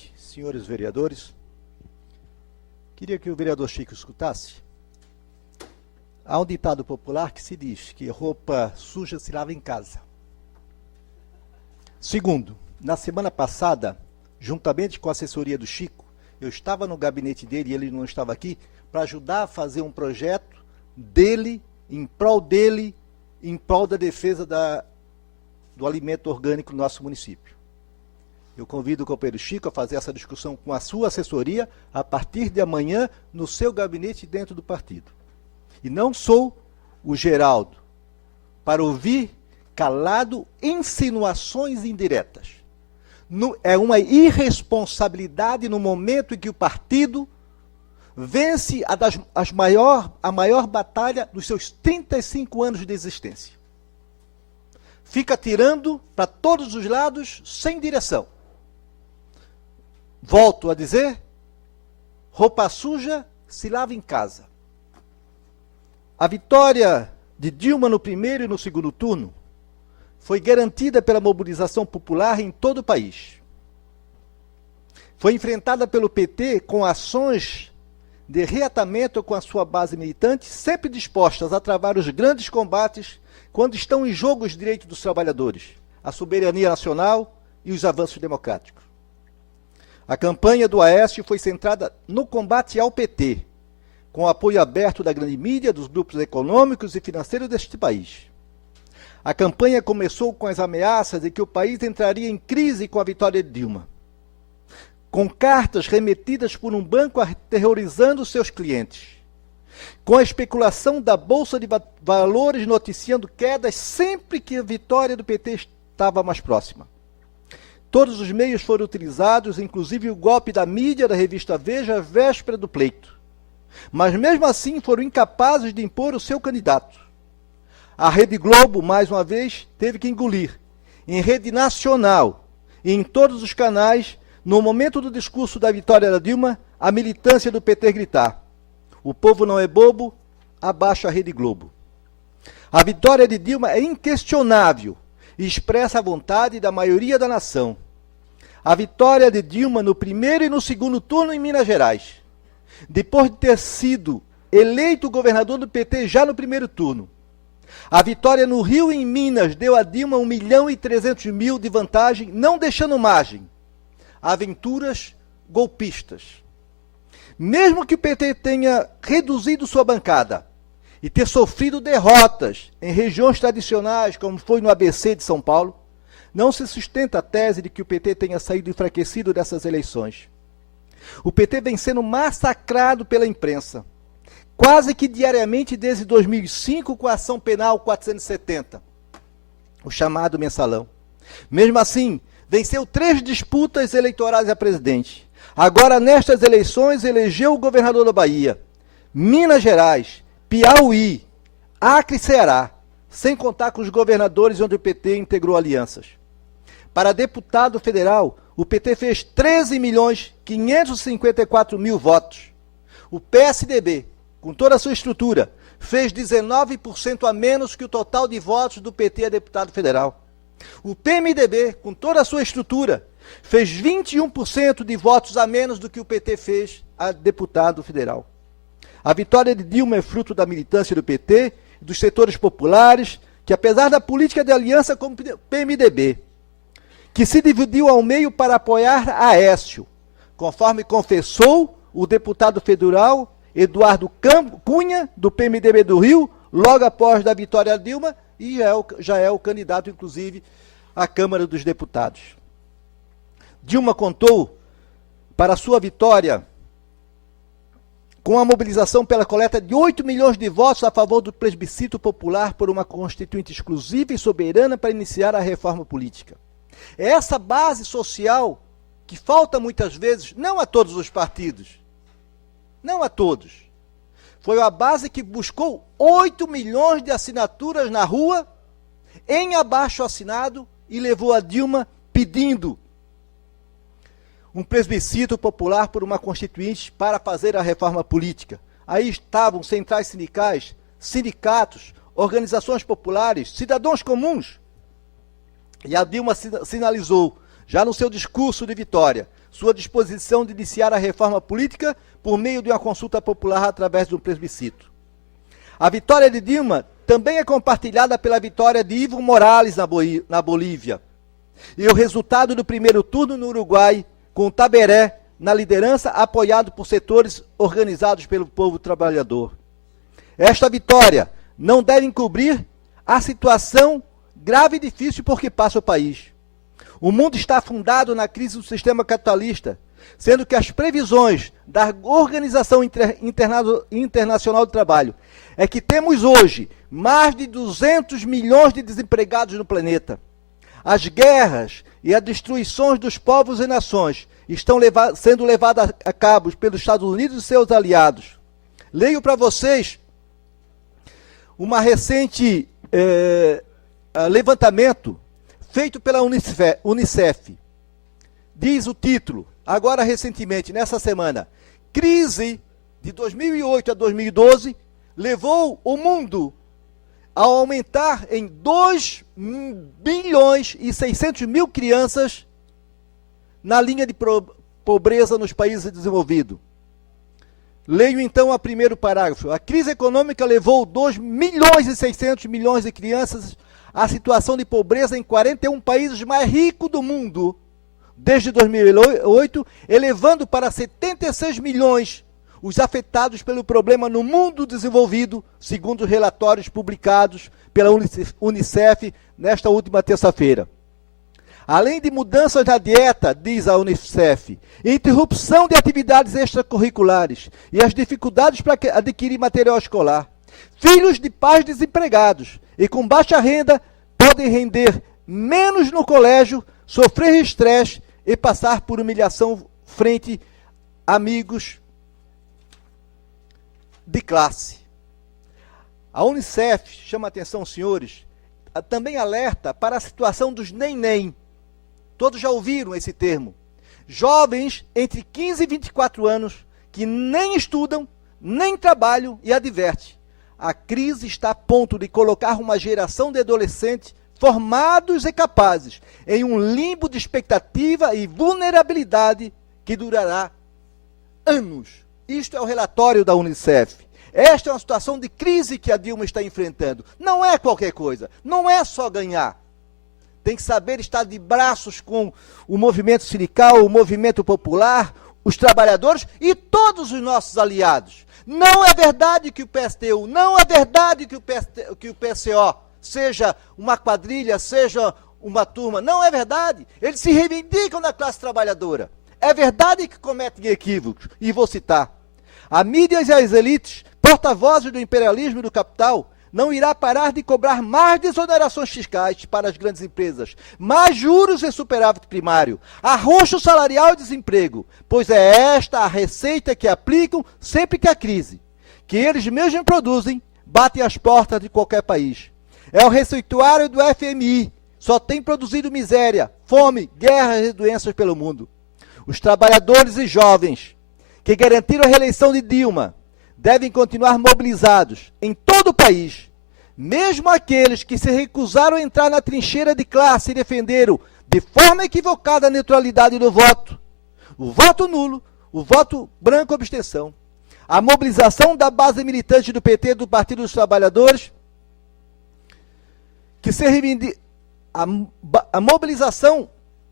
presidente, senhores vereadores, queria que o vereador Chico escutasse. Há um ditado popular que se diz que roupa suja se lava em casa. Segundo, na semana passada, juntamente com a assessoria do Chico, eu estava no gabinete dele e ele não estava aqui, para ajudar a fazer um projeto dele, em prol da defesa do alimento orgânico no nosso município. Eu convido o companheiro Chico a fazer essa discussão com a sua assessoria a partir de amanhã no seu gabinete dentro do partido. E não sou o Geraldo para ouvir calado insinuações indiretas. É uma irresponsabilidade no momento em que o partido vence a maior batalha dos seus 35 anos de existência. Fica tirando para todos os lados sem direção. Volto a dizer, roupa suja se lava em casa. A vitória de Dilma no primeiro e no segundo turno foi garantida pela mobilização popular em todo o país. Foi enfrentada pelo PT com ações de reatamento com a sua base militante, sempre dispostas a travar os grandes combates quando estão em jogo os direitos dos trabalhadores, a soberania nacional e os avanços democráticos. A campanha do Aécio foi centrada no combate ao PT, com o apoio aberto da grande mídia, dos grupos econômicos e financeiros deste país. A campanha começou com as ameaças de que o país entraria em crise com a vitória de Dilma, com cartas remetidas por um banco aterrorizando seus clientes, com a especulação da Bolsa de Valores noticiando quedas sempre que a vitória do PT estava mais próxima. Todos os meios foram utilizados, inclusive o golpe da mídia da revista Veja, à véspera do pleito. Mas mesmo assim foram incapazes de impor o seu candidato. A Rede Globo, mais uma vez, teve que engolir, em rede nacional e em todos os canais, no momento do discurso da vitória da Dilma, a militância do PT gritar: o povo não é bobo, abaixo a Rede Globo. A vitória de Dilma é inquestionável e expressa a vontade da maioria da nação. A vitória de Dilma no primeiro e no segundo turno em Minas Gerais, depois de ter sido eleito governador do PT já no primeiro turno. A vitória no Rio e em Minas deu a Dilma 1.300.000 de vantagem, não deixando margem a aventuras golpistas. Mesmo que o PT tenha reduzido sua bancada e ter sofrido derrotas em regiões tradicionais, como foi no ABC de São Paulo, não se sustenta a tese de que o PT tenha saído enfraquecido dessas eleições. O PT vem sendo massacrado pela imprensa, quase que diariamente desde 2005 com a ação penal 470, o chamado mensalão. Mesmo assim, venceu 3 disputas eleitorais a presidente. Agora, nestas eleições, elegeu o governador da Bahia, Minas Gerais, Piauí, Acre e Ceará, sem contar com os governadores onde o PT integrou alianças. Para deputado federal, o PT fez 13.554.000 votos. O PSDB, com toda a sua estrutura, fez 19% a menos que o total de votos do PT a deputado federal. O PMDB, com toda a sua estrutura, fez 21% de votos a menos do que o PT fez a deputado federal. A vitória de Dilma é fruto da militância do PT e dos setores populares, que apesar da política de aliança com o PMDB, que se dividiu ao meio para apoiar Aécio, conforme confessou o deputado federal Eduardo Cunha, do PMDB do Rio, logo após da vitória de Dilma, e já é o candidato, inclusive, à Câmara dos Deputados. Dilma contou para sua vitória com a mobilização pela coleta de 8 milhões de votos a favor do plebiscito popular por uma constituinte exclusiva e soberana para iniciar a reforma política. É essa base social que falta muitas vezes, não a todos os partidos, não a todos. Foi a base que buscou 8 milhões de assinaturas na rua, em abaixo-assinado, e levou a Dilma pedindo um plebiscito popular por uma constituinte para fazer a reforma política. Aí estavam centrais sindicais, sindicatos, organizações populares, cidadãos comuns. E a Dilma sinalizou, já no seu discurso de vitória, sua disposição de iniciar a reforma política por meio de uma consulta popular através de um plebiscito. A vitória de Dilma também é compartilhada pela vitória de Evo Morales na Bolívia. E o resultado do primeiro turno no Uruguai, com Tabaré na liderança, apoiado por setores organizados pelo povo trabalhador. Esta vitória não deve encobrir a situação grave e difícil por que passa o país. O mundo está afundado na crise do sistema capitalista, sendo que as previsões da Organização Internacional do Trabalho é que temos hoje mais de 200 milhões de desempregados no planeta. As guerras e as destruições dos povos e nações estão sendo levadas a cabo pelos Estados Unidos e seus aliados. Leio para vocês uma recente levantamento feito pela Unicef. Diz o título, agora recentemente, nessa semana, crise de 2008 a 2012 levou o mundo a aumentar em 2 bilhões e 600 mil crianças na linha de pobreza nos países desenvolvidos. Leio então o primeiro parágrafo. A crise econômica levou 2 milhões e 600 milhões de crianças à situação de pobreza em 41 países mais ricos do mundo, desde 2008, elevando para 76 milhões os afetados pelo problema no mundo desenvolvido, segundo os relatórios publicados pela Unicef nesta última terça-feira. Além de mudanças na dieta, diz a Unicef, interrupção de atividades extracurriculares e as dificuldades para adquirir material escolar, filhos de pais desempregados e com baixa renda podem render menos no colégio, sofrer estresse e passar por humilhação frente a amigos de classe. A Unicef, chama a atenção, senhores, também alerta para a situação dos nem-nem. Todos já ouviram esse termo. Jovens entre 15 e 24 anos que nem estudam, nem trabalham e adverte. A crise está a ponto de colocar uma geração de adolescentes formados e capazes em um limbo de expectativa e vulnerabilidade que durará anos. Isto é o relatório da Unicef. Esta é uma situação de crise que a Dilma está enfrentando. Não é qualquer coisa, não é só ganhar. Tem que saber estar de braços com o movimento sindical, o movimento popular, os trabalhadores e todos os nossos aliados. Não é verdade que o PSTU, não é verdade que o PCO seja uma quadrilha, seja uma turma. Não é verdade. Eles se reivindicam da classe trabalhadora. É verdade que cometem equívocos, e vou citar. A mídia e as elites, porta-vozes do imperialismo e do capital, não irá parar de cobrar mais desonerações fiscais para as grandes empresas, mais juros e superávit primário, arroxo salarial e desemprego, pois é esta a receita que aplicam sempre que a crise, que eles mesmos produzem, batem as portas de qualquer país. É o receituário do FMI, só tem produzido miséria, fome, guerras e doenças pelo mundo. Os trabalhadores e jovens que garantiram a reeleição de Dilma devem continuar mobilizados em todo o país, mesmo aqueles que se recusaram a entrar na trincheira de classe e defenderam de forma equivocada a neutralidade do voto, o voto nulo, o voto branco abstenção. A mobilização da base militante do PT, do Partido dos Trabalhadores, que se reivindica, a mobilização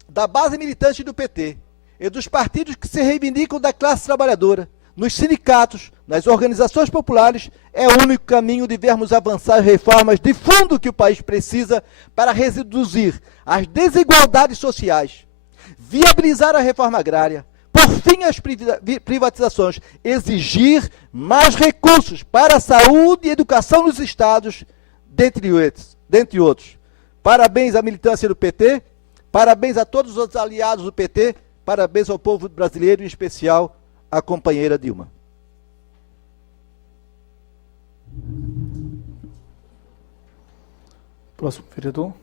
da base militante do PT e dos partidos que se reivindicam da classe trabalhadora, nos sindicatos, nas organizações populares, é o único caminho de vermos avançar as reformas de fundo que o país precisa para reduzir as desigualdades sociais, viabilizar a reforma agrária, por fim as privatizações, exigir mais recursos para a saúde e educação nos estados, dentre outros. Parabéns à militância do PT, parabéns a todos os outros aliados do PT, parabéns ao povo brasileiro, em especial a companheira Dilma. Próximo vereador.